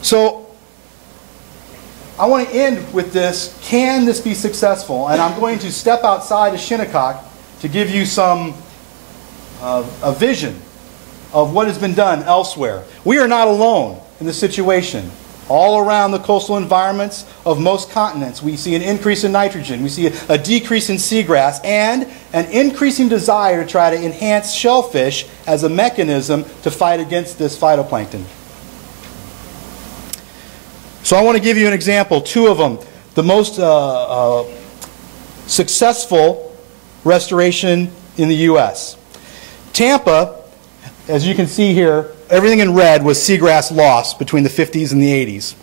So I want to end with this, can this be successful? And I'm going to step outside of Shinnecock to give you some a vision of what has been done elsewhere. We are not alone in this situation. All around the coastal environments of most continents, we see an increase in nitrogen, we see a decrease in seagrass, and an increasing desire to try to enhance shellfish as a mechanism to fight against this phytoplankton. So I want to give you an example, two of them. The most successful restoration in the U.S. Tampa, as you can see here, everything in red was seagrass loss between the 50s and the 80s.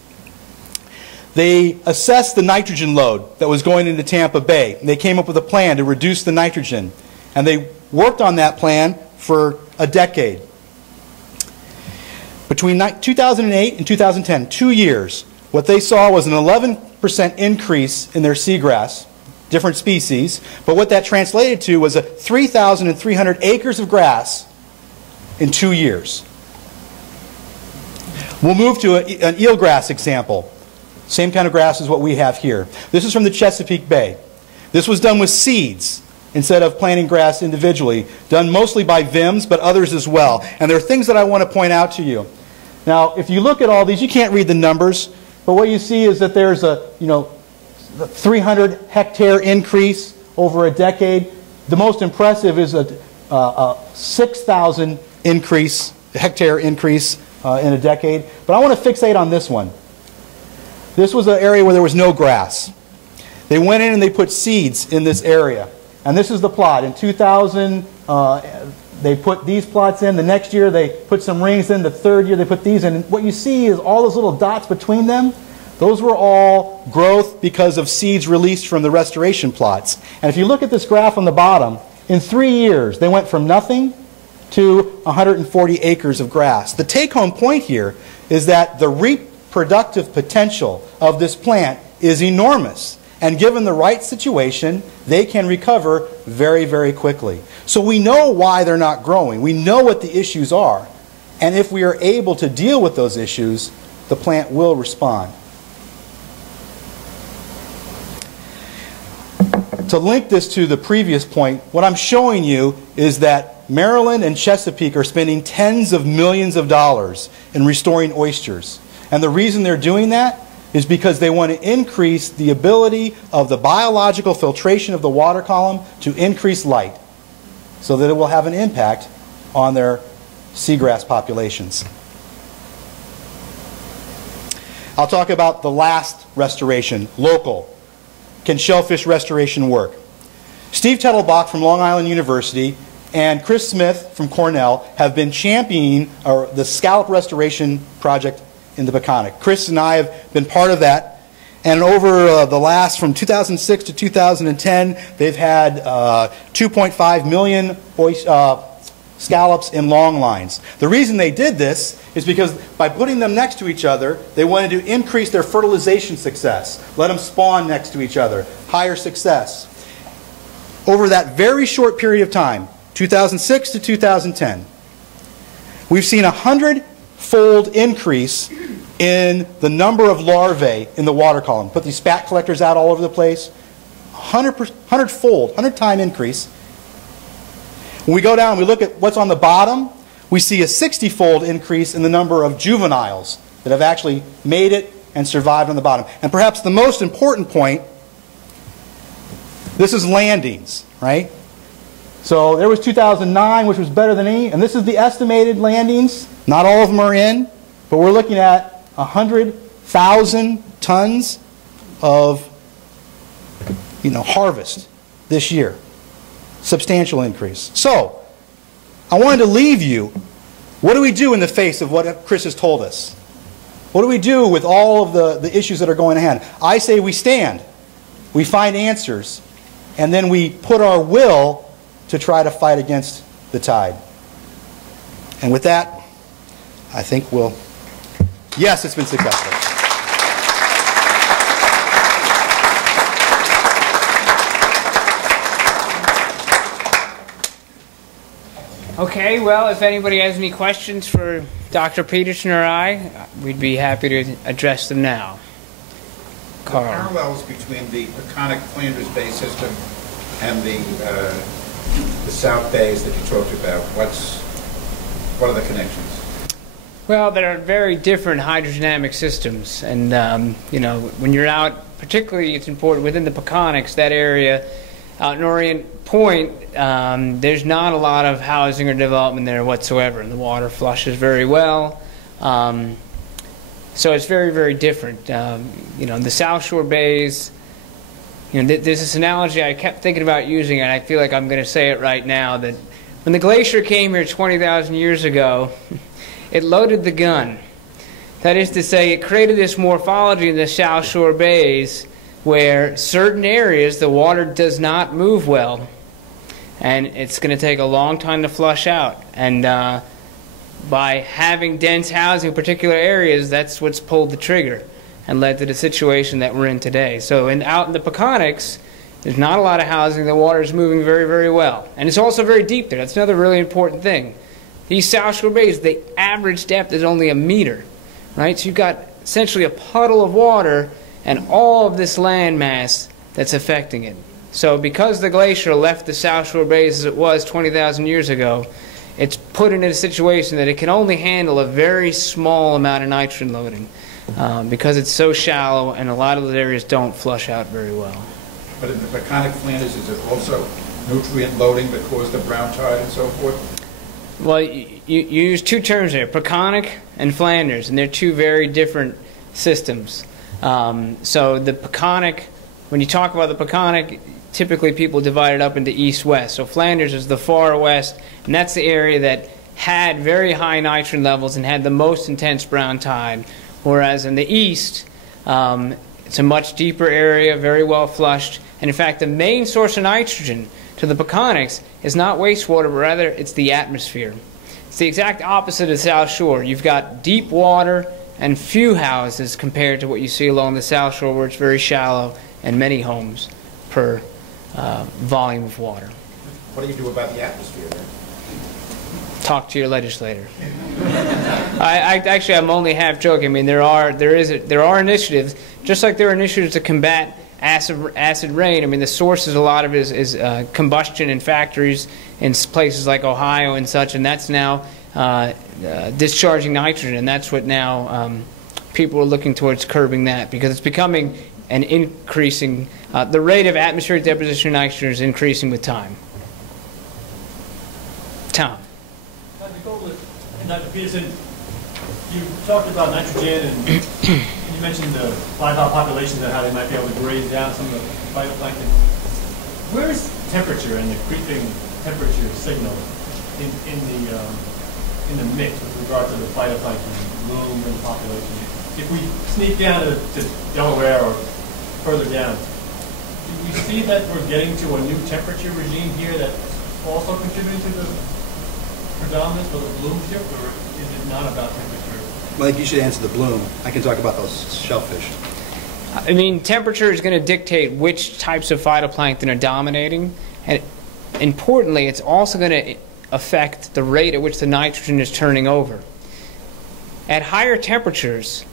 They assessed the nitrogen load that was going into Tampa Bay. They came up with a plan to reduce the nitrogen. And they worked on that plan for a decade. Between 2008 and 2010, 2 years, what they saw was an 11% increase in their seagrass, different species, but what that translated to was 3,300 acres of grass in 2 years. We'll move to an eelgrass example. Same kind of grass as what we have here. This is from the Chesapeake Bay. This was done with seeds instead of planting grass individually, done mostly by VIMs, but others as well. And there are things that I want to point out to you. Now, if you look at all these, you can't read the numbers, but what you see is that there's a 300 hectare increase over a decade. The most impressive is a 6,000 hectare increase in a decade. But I want to fixate on this one. This was an area where there was no grass. They went in and they put seeds in this area. And this is the plot. In 2000, they put these plots in. The next year they put some rings in. The third year they put these in. And what you see is all those little dots between them. Those were all growth because of seeds released from the restoration plots. And if you look at this graph on the bottom, in 3 years they went from nothing to 140 acres of grass. The take-home point here is that the reproductive potential of this plant is enormous. And given the right situation, they can recover very, very quickly. So we know why they're not growing. We know what the issues are. And if we are able to deal with those issues, the plant will respond. To link this to the previous point, what I'm showing you is that Maryland and Chesapeake are spending tens of millions of dollars in restoring oysters. And the reason they're doing that is because they want to increase the ability of the biological filtration of the water column to increase light so that it will have an impact on their seagrass populations. I'll talk about the last restoration, local. Can shellfish restoration work? Steve Tettelbach from Long Island University and Chris Smith from Cornell have been championing the scallop restoration project in the Peconic. Chris and I have been part of that, and over the last, from 2006 to 2010, they've had 2.5 million scallops in long lines. The reason they did this is because by putting them next to each other, they wanted to increase their fertilization success. Let them spawn next to each other. Higher success. Over that very short period of time, 2006 to 2010, we've seen a 100-fold increase in the number of larvae in the water column. Put these spat collectors out all over the place. 100-fold, 100-time increase. When we go down and we look at what's on the bottom, we see a 60-fold increase in the number of juveniles that have actually made it and survived on the bottom. And perhaps the most important point, this is landings, right? So there was 2009, which was better than any, and this is the estimated landings. Not all of them are in, but we're looking at 100,000 tons of harvest this year. Substantial increase. So, I wanted to leave you, what do we do in the face of what Chris has told us? What do we do with all of the issues that are going on? I say we stand, we find answers, and then we put our will to try to fight against the tide. And with that, I think we'll, yes, it's been successful. Okay, well, if anybody has any questions for Dr. Peterson or I, we'd be happy to address them now. Carl. The parallels between the Peconic Flanders Bay system and the South Bays that you talked about, what are the connections? Well, they're very different hydrodynamic systems, and you know, when you're out, particularly it's important within the Peconics, that area out in Orient Point, there's not a lot of housing or development there whatsoever, and the water flushes very well. So it's very, very different. You know, the South Shore Bays, you know, there's this analogy I kept thinking about using, and I feel like I'm going to say it right now, that when the glacier came here 20,000 years ago, it loaded the gun. That is to say, it created this morphology in the South Shore Bays where certain areas the water does not move well, and it's going to take a long time to flush out. And by having dense housing in particular areas, that's what's pulled the trigger and led to the situation that we're in today. So out in the Peconics, there's not a lot of housing. The water is moving very, very well. And it's also very deep there. That's another really important thing. These South Shore Bays, the average depth is only 1 meter, right? So you've got essentially a puddle of water and all of this land mass that's affecting it. So because the glacier left the South Shore Bays as it was 20,000 years ago, it's put in a situation that it can only handle a very small amount of nitrogen loading because it's so shallow, and a lot of those areas don't flush out very well. But in the Peconic Flanders, is it also nutrient loading that caused the brown tide and so forth? Well, you use two terms there, Peconic and Flanders, and they're two very different systems. So the Peconic, when you talk about the Peconic, typically people divide it up into east-west. So Flanders is the far west, and that's the area that had very high nitrogen levels and had the most intense brown tide. Whereas in the east, it's a much deeper area, very well flushed. And in fact, the main source of nitrogen to the Peconics is not wastewater, but rather it's the atmosphere. It's the exact opposite of the South Shore. You've got deep water and few houses compared to what you see along the South Shore, where it's very shallow and many homes per volume of water. What do you do about the atmosphere then? Talk to your legislator. I'm only half joking. I mean, there are initiatives, just like there are initiatives to combat acid rain. I mean, the source is a lot of it is combustion in factories in places like Ohio and such, and that's now discharging nitrogen, and that's what now people are looking towards curbing that, because it's becoming an increasing, the rate of atmospheric deposition of nitrogen is increasing with time. Tom. Dr. Gobler and Dr. Peterson, you talked about nitrogen and you mentioned the bivalve populations and how they might be able to graze down some of the phytoplankton. Where is temperature and the creeping temperature signal in the mix with regard to the phytoplankton bloom and population? If we sneak down to Delaware or further down, do we see that we're getting to a new temperature regime here that also contributing to the predominance of the bloom shift, or is it not about temperature? Well, I think you should answer the bloom. I can talk about those shellfish. I mean, temperature is going to dictate which types of phytoplankton are dominating, and importantly, it's also going to affect the rate at which the nitrogen is turning over. At higher temperatures,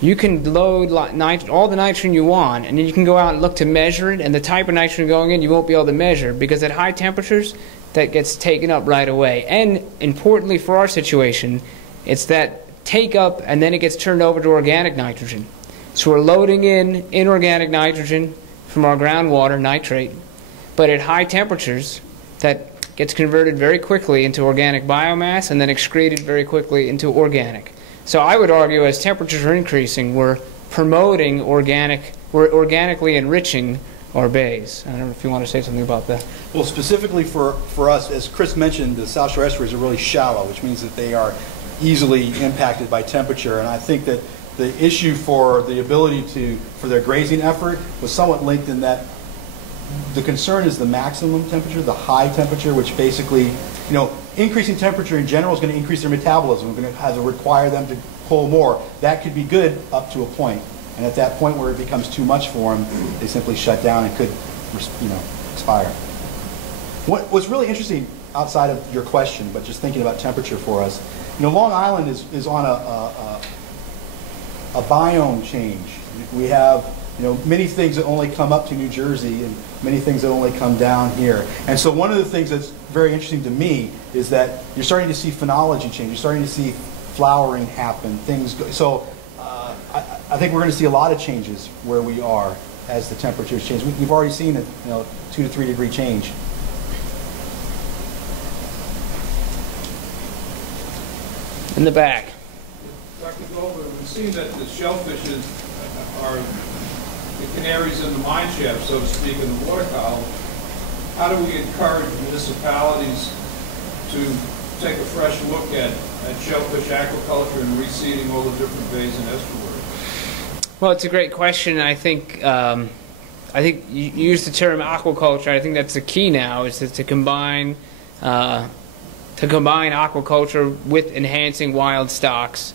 you can load all the nitrogen you want, and then you can go out and look to measure it, and the type of nitrogen going in you won't be able to measure, because at high temperatures, that gets taken up right away. And importantly for our situation, it's that take up and then it gets turned over to organic nitrogen. So we're loading in inorganic nitrogen from our groundwater, nitrate, but at high temperatures, that gets converted very quickly into organic biomass and then excreted very quickly into organic. So I would argue as temperatures are increasing, we're promoting we're organically enriching our bays. I don't know if you want to say something about that. Well, specifically for us, as Chris mentioned, the South Shore estuaries are really shallow, which means that they are easily impacted by temperature. And I think that the issue for the ability for their grazing effort was somewhat linked in that the concern is the maximum temperature, the high temperature, which basically, increasing temperature in general is going to increase their metabolism. We're going to have to require them to pull more. That could be good up to a point. And at that point where it becomes too much for them, they simply shut down and could, expire. What's really interesting outside of your question, but just thinking about temperature for us, Long Island is on a biome change. We have many things that only come up to New Jersey and many things that only come down here. And so one of the things that's very interesting to me is that you're starting to see phenology change. You're starting to see flowering happen. So I think we're going to see a lot of changes where we are as the temperatures change. We've already seen a 2 to 3 degree change. In the back. Dr. Gobler, we've seen that the shellfishes are the canaries in the mine shaft, so to speak, in the water column. How do we encourage municipalities to take a fresh look at shellfish aquaculture and reseeding all the different bays and estuaries? Well, it's a great question. I think you use the term aquaculture. I think that's the key now, is to combine aquaculture with enhancing wild stocks,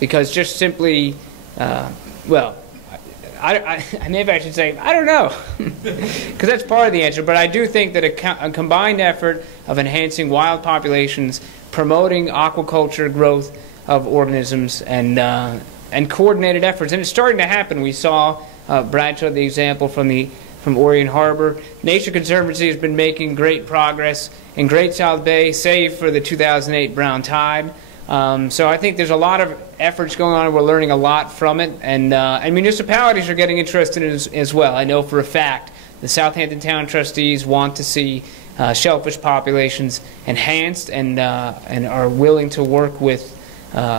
because just simply, maybe I should say, I don't know, because that's part of the answer, but I do think that a combined effort of enhancing wild populations, promoting aquaculture growth of organisms, and coordinated efforts, and it's starting to happen. We saw, Brad showed the example from Orion Harbor. Nature Conservancy has been making great progress in Great South Bay, save for the 2008 brown tide. So I think there's a lot of efforts going on, and we're learning a lot from it, and municipalities are getting interested in it as well. I know for a fact the Southampton Town trustees want to see shellfish populations enhanced, and are willing to work with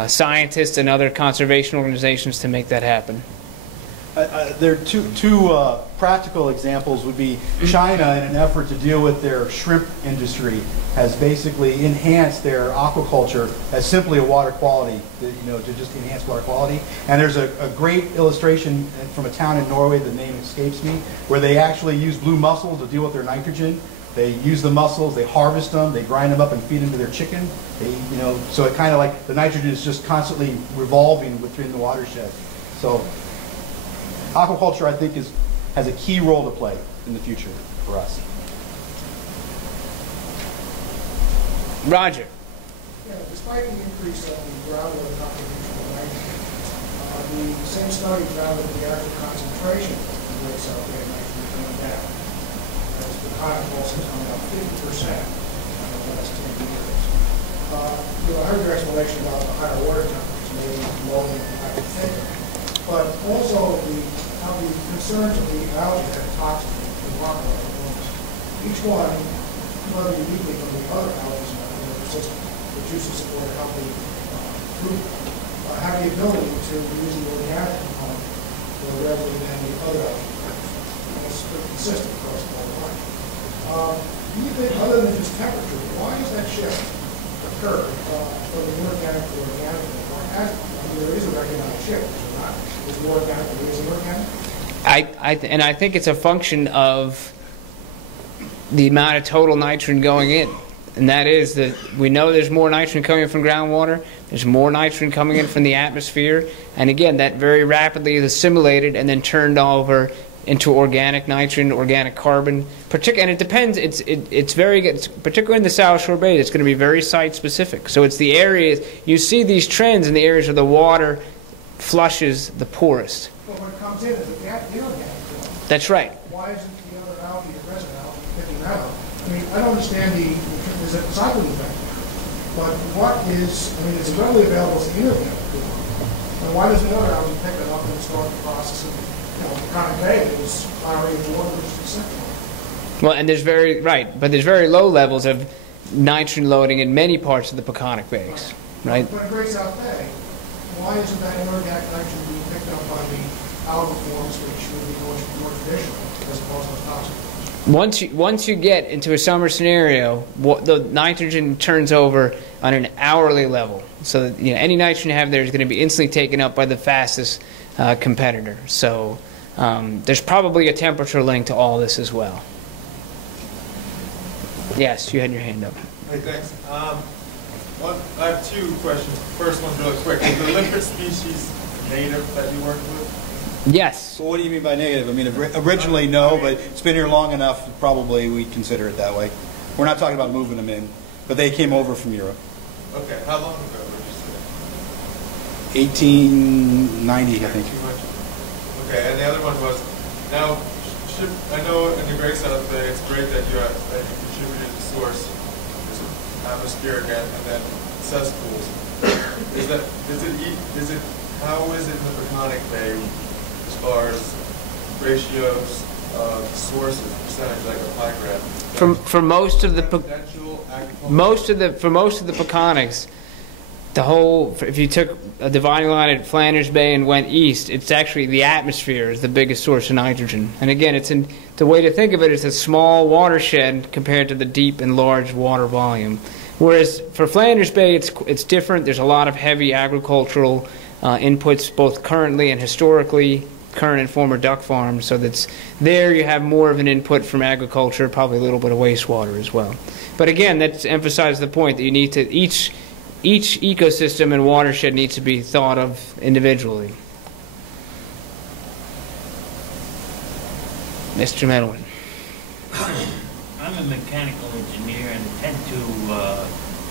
scientists and other conservation organizations to make that happen. There are two practical examples would be China, in an effort to deal with their shrimp industry, has basically enhanced their aquaculture as simply a water quality, to just enhance water quality. And there's a great illustration from a town in Norway, the name escapes me, where they actually use blue mussels to deal with their nitrogen. They use the mussels, they harvest them, they grind them up and feed them to their chicken. So it kind of like the nitrogen is just constantly revolving within the watershed. So aquaculture, I think, has a key role to play in the future for us. Roger. Yeah, despite the increase of the groundwater contribution of nitrogen, the same study found that the actual concentration of Great South Bay nitrogen going down. As the Peconic also coming up 50% in the last 10 years. I heard your explanation about the higher water temperatures, maybe lowering the nitrogen. But also how the concerns of the algae have toxic to the water levels. Each one, whether uniquely from the other algae in the system, which used to support a healthy fruit, have the ability to use the organic component rather than the other algae. It's pretty consistent across the whole line. Do you think, other than just temperature, why has that shift occurred from the inorganic to organic? Or has it? I mean, there is a recognized shift, is there not? Is more organic than is inorganic? I think it's a function of the amount of total nitrogen going in. And that is that we know there's more nitrogen coming in from groundwater, there's more nitrogen coming in from the atmosphere, and again, that very rapidly is assimilated and then turned over into organic nitrogen, organic carbon. And it depends, it's very good, particularly in the South Shore Bay, it's going to be very site-specific. So it's the areas, you see these trends in the areas where the water flushes the poorest. Well, what comes in is the inorganic form. That's right. Why isn't the other algae, the resin algae, picking that up? I mean, I don't understand there's a cycling effect there. But what is, it's readily available as the inorganic form. And why doesn't the other algae pick it up and start the process of, Peconic Bay is flowering in water, which is the second one? Well, and there's there's very low levels of nitrogen loading in many parts of the Peconic Bays, right? But in Great South Bay, why isn't that inorganic nitrogen being picked up by the algal forms, which would be more traditional, as opposed to toxic forms? Once you get into a summer scenario, the nitrogen turns over on an hourly level. So that, any nitrogen you have there is going to be instantly taken up by the fastest competitor. So there's probably a temperature link to all this as well. Yes, you had your hand up. Hey, thanks. I have two questions. First one's really quick. Is the limpet species native that you work with? Yes. So what do you mean by negative? I mean, originally no, but it's been here long enough, probably we'd consider it that way. We're not talking about moving them in, but they came over from Europe. Okay. How long ago would you say? 1890, I think. Too much. Okay, and the other one was, now, I know in the Great South Bay, it's great that you contributed the source, atmospheric and then cesspools. How is it in the Peconic Bay as far as ratios of sources, percentage, like a pie graph? For most of the Peconics, if you took a dividing line at Flanders Bay and went east, it's actually the atmosphere is the biggest source of nitrogen. And again, the way to think of it is a small watershed compared to the deep and large water volume. Whereas for Flanders Bay, it's different. There's a lot of heavy agricultural inputs, both currently and historically, current and former duck farms. So there you have more of an input from agriculture, probably a little bit of wastewater as well. But again, that emphasizes the point that you need to each ecosystem and watershed needs to be thought of individually. Mr. Medwin. I'm a mechanical engineer and tend to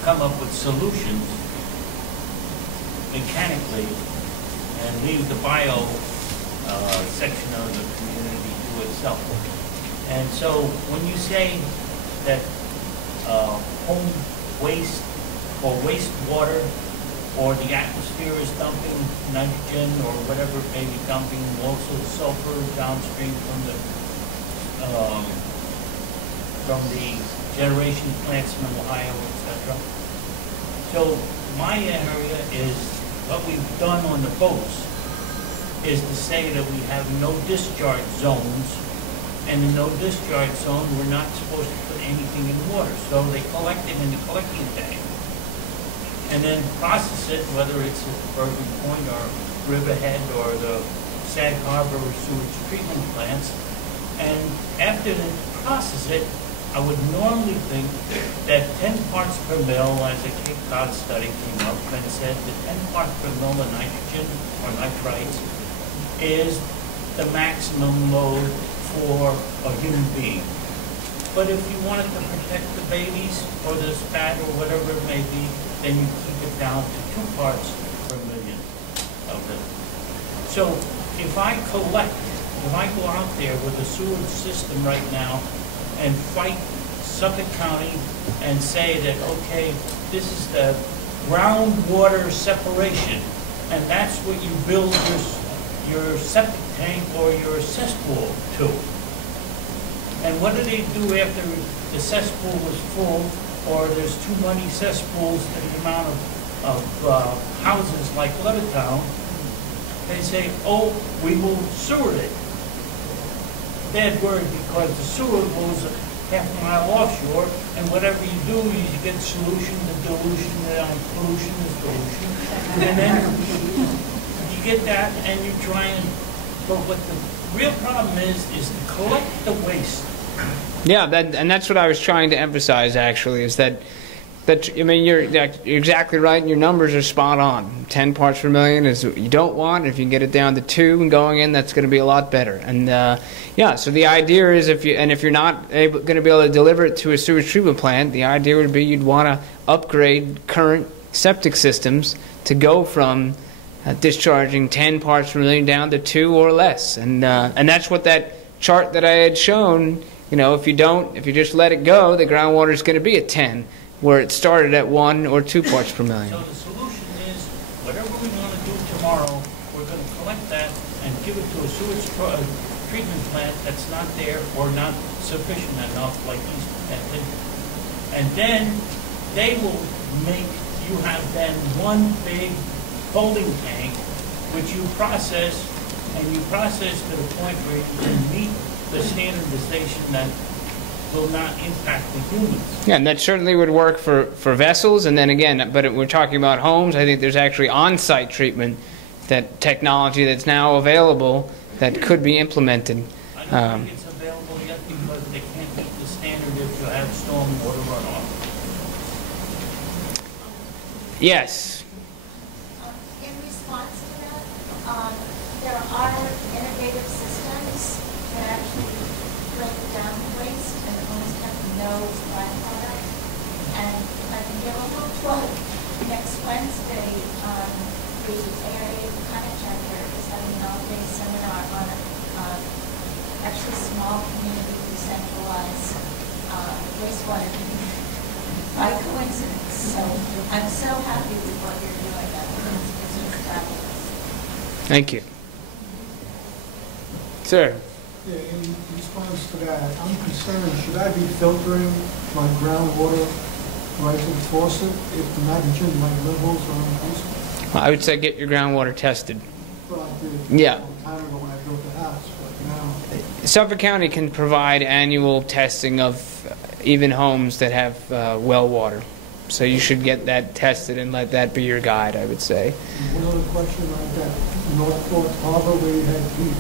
come up with solutions mechanically and leave the bio section of the community to itself. And so when you say that home waste or wastewater or the atmosphere is dumping nitrogen or whatever it may be dumping, also sulfur downstream from the generation plants in Ohio, etc. So my area is what we've done on the boats is to say that we have no discharge zones, and in no discharge zone we're not supposed to put anything in water. So they collect it in the collecting tank and then process it, whether it's at Bergen Point or Riverhead or the Sag Harbor sewage treatment plants. And after they process it, I would normally think that 10 parts per mil, as a Cape Cod study came up and said that 10 parts per mil of nitrogen or nitrites is the maximum load for a human being. But if you wanted to protect the babies or the spat or whatever it may be, then you keep it down to 2 parts per million of them. So if I go out there with a sewage system right now and fight Suffolk County and say that, okay, this is the groundwater separation, and that's what you build your septic tank or your cesspool to. And what do they do after the cesspool is full, or there's too many cesspools to the amount of houses like Levittown? They say, oh, we will sewer it. Bad word, because the sewer goes half a mile offshore, and whatever you do, you get solution to dilution, pollution to solution, and then you get that, and you try and. But what the real problem is to collect the waste. Yeah, and that's what I was trying to emphasize. Actually, is that I mean you're exactly right, and your numbers are spot on. 10 parts per million is what you don't want. If you can get it down to 2 and going in, that's going to be a lot better. And yeah, so the idea is if you're not going to be able to deliver it to a sewage treatment plant, the idea would be you'd want to upgrade current septic systems to go from discharging 10 parts per million down to 2 or less. And that's what that chart that I had shown. You know, if you just let it go, the groundwater is going to be at 10. Where it started at 1 or 2 parts per million. So the solution is, whatever we want to do tomorrow, we're going to collect that and give it to a sewage treatment plant that's not there or not sufficient enough, like East Hampton. And then they will make you have then one big holding tank, which you process, and you process to the point where you can meet the standardization that will not impact the humans. Yeah, and that certainly would work for vessels, and then again, but we're talking about homes. I think there's actually on-site treatment, that technology that's now available that could be implemented. I don't think it's available yet because they can't meet the standard if you have storm water runoff. Yes. In response to that, there are innovative systems that actually break down waste and almost have no byproduct. And if I can give a little plug, next Wednesday, the area Peconic chapter is having an all-day seminar on actually small community decentralized wastewater by coincidence. So I'm so happy with what you're doing. I think it's just fabulous. Thank you. Sir. Yeah, in response to that, I'm concerned, should I be filtering my groundwater right to the faucet if the nitrogen in my levels are increasing? I would say get your groundwater tested. Well, I did Yeah. a long time ago when I built the house, but now... Suffolk County can provide annual testing of even homes that have well water. So you should get that tested and let that be your guide, I would say. One other question like that, Northport Harbor where you had the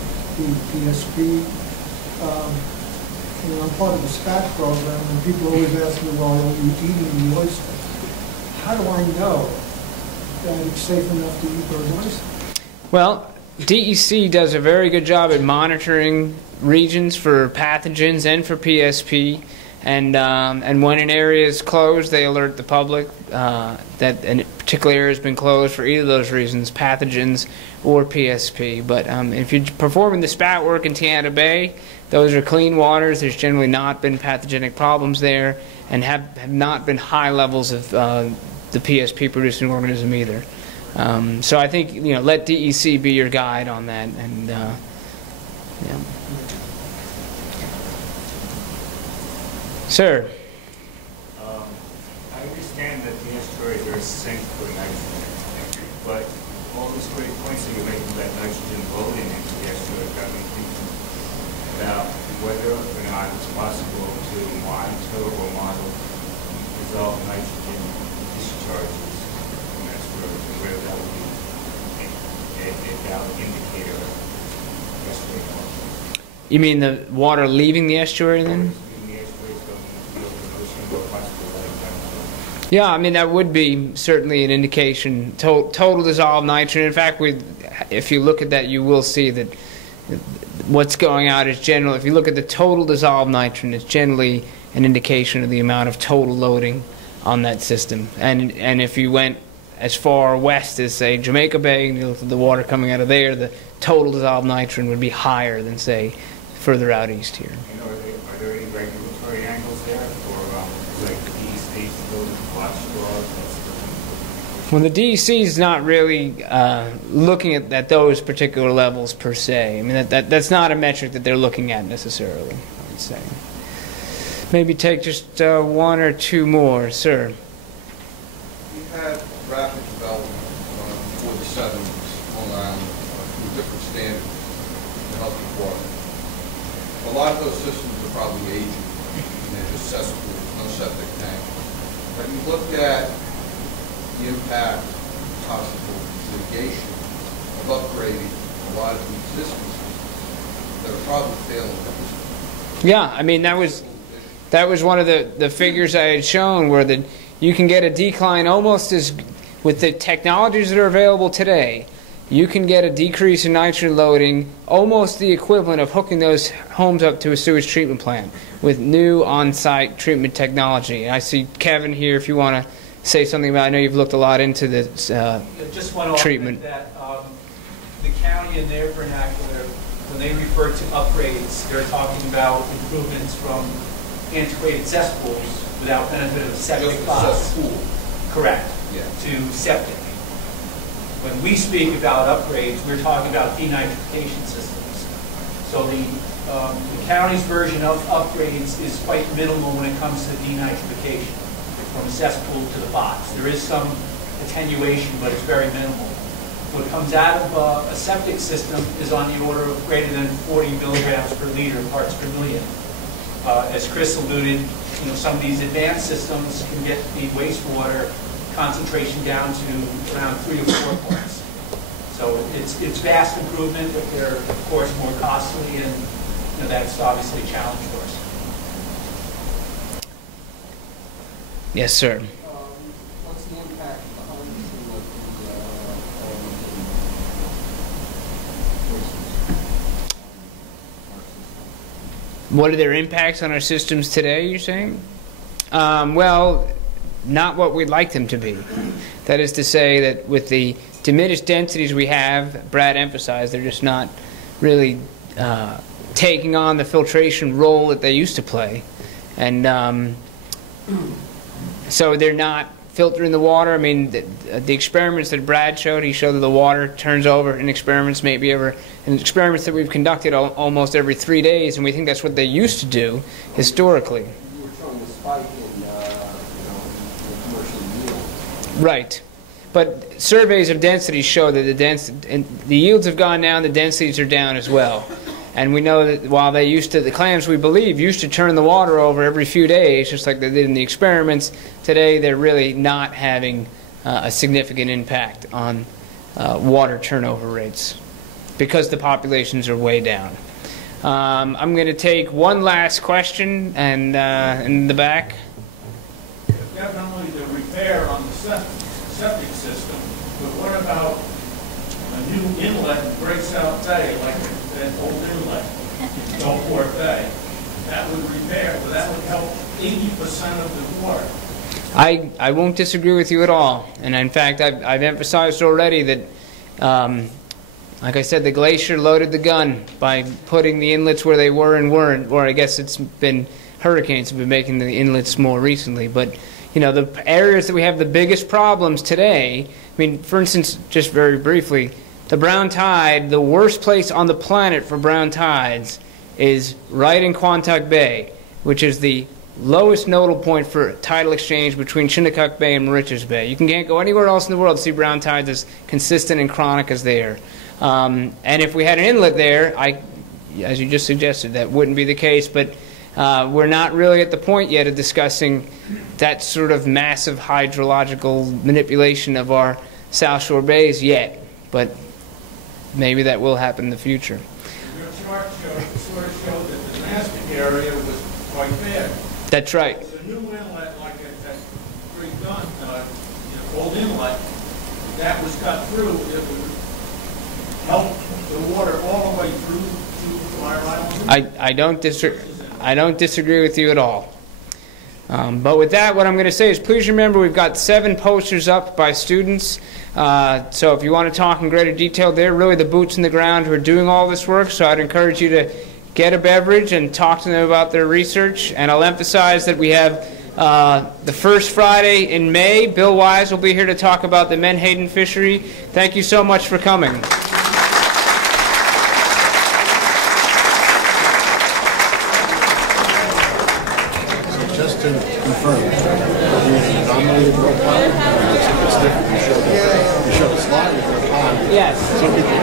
PSP, I'm part of the SPAT program, and people always ask me, well, are you eating the oysters? How do I know that it's safe enough to eat those oysters? Well, DEC does a very good job at monitoring regions for pathogens and for PSP. And when an area is closed, they alert the public that a particular area has been closed for either of those reasons, pathogens or PSP. But if you're performing the spat work in Tiana Bay, those are clean waters. There's generally not been pathogenic problems there and have not been high levels of the PSP-producing organism either. So I think, let DEC be your guide on that. And yeah. Sir. I understand that the estuaries are a sink for nitrogen, but all these great points that you're making about nitrogen loading into the estuary got me thinking about whether or not it's possible to monitor or model dissolved nitrogen discharges from estuaries, and whether that would be a valid indicator of estuary health. You mean the water leaving the estuary then? Yeah, I mean, that would be certainly an indication. Total dissolved nitrogen. In fact, if you look at that, you will see that what's going out is general. If you look at the total dissolved nitrogen, it's generally an indication of the amount of total loading on that system. And if you went as far west as, say, Jamaica Bay, and you looked at the water coming out of there, the total dissolved nitrogen would be higher than, say, further out east here. And are there any regulatory angles there for, like, DEC to go to watch laws? Well, the DEC is not really looking at those particular levels per se. I mean, that's not a metric that they're looking at necessarily, I would say. Maybe take just one or two more, sir. We had rapid development before the 70s on Long Island through different standards to help with water. A lot of those systems are probably aging, and they're just cesspools, no septic tank. Have you looked at the impact, possible mitigation of upgrading a lot of the existing systems that are probably failing at this point? Yeah, I mean, that was one of the figures I had shown, where that you can get a decline almost as, with the technologies that are available today, you can get a decrease in nitrogen loading almost the equivalent of hooking those homes up to a sewage treatment plant with new on-site treatment technology. And I see Kevin here if you want to say something about it. I know you've looked a lot into this just want to treatment. That the county in their vernacular, when they refer to upgrades, they're talking about improvements from antiquated cesspools without benefit of septic costs. Correct. Yeah. To septic. When we speak about upgrades, we're talking about denitrification systems. So the county's version of upgrades is quite minimal when it comes to denitrification from cesspool to the box. There is some attenuation, but it's very minimal. What comes out of a septic system is on the order of greater than 40 milligrams per liter parts per million. As Chris alluded, some of these advanced systems can get the wastewater concentration down to around 3 to 4 parts. So it's vast improvement, but they're of course more costly, and that's obviously a challenge for us. Yes, sir. What's the impact behind the scene of the What are their impacts on our systems today, you're saying? Well, not what we'd like them to be. That is to say that with the diminished densities we have, Brad emphasized, they're just not really taking on the filtration role that they used to play. And so they're not filtering the water. I mean, the experiments that Brad showed, he showed that the water turns over in experiments, in experiments that we've conducted almost every 3 days, and we think that's what they used to do historically. You were showing the spike in, commercial yield. Right. But surveys of density show that the yields have gone down, the densities are down as well. And we know that while the clams, we believe, used to turn the water over every few days, just like they did in the experiments, today they're really not having a significant impact on water turnover rates because the populations are way down. I'm going to take one last question, and in the back. Definitely the repair on the septic system, but what about a new inlet in Great South Bay, like that old inlet in Gulfport Bay? That would repair, but that would help 80% of the water. I won't disagree with you at all. And in fact, I've emphasized already that, like I said, the glacier loaded the gun by putting the inlets where they were and weren't, or I guess it's been hurricanes have been making the inlets more recently. But the areas that we have the biggest problems today, I mean, for instance, just very briefly, the brown tide, the worst place on the planet for brown tides is right in Quantuck Bay, which is the lowest nodal point for tidal exchange between Shinnecock Bay and Moriches Bay. You can't go anywhere else in the world to see brown tides as consistent and chronic as they are. And if we had an inlet there, as you just suggested, that wouldn't be the case, but we're not really at the point yet of discussing that sort of massive hydrological manipulation of our South Shore bays yet, but maybe that will happen in the future. Your chart sort of showed that the domestic area was quite bad. That's right. The new inlet, like at Creek Gun, old inlet, that was cut through, it would help the water all the way through to Fire Island. I don't disagree with you at all. But with that, what I'm going to say is please remember we've got 7 posters up by students. So if you want to talk in greater detail, they're really the boots in the ground who are doing all this work. So I'd encourage you to get a beverage and talk to them about their research. And I'll emphasize that we have the first Friday in May. Bill Wise will be here to talk about the Menhaden fishery. Thank you so much for coming. Just to confirm, the anomaly profile, it's different. You showed a slide with a pond. Yes. Some people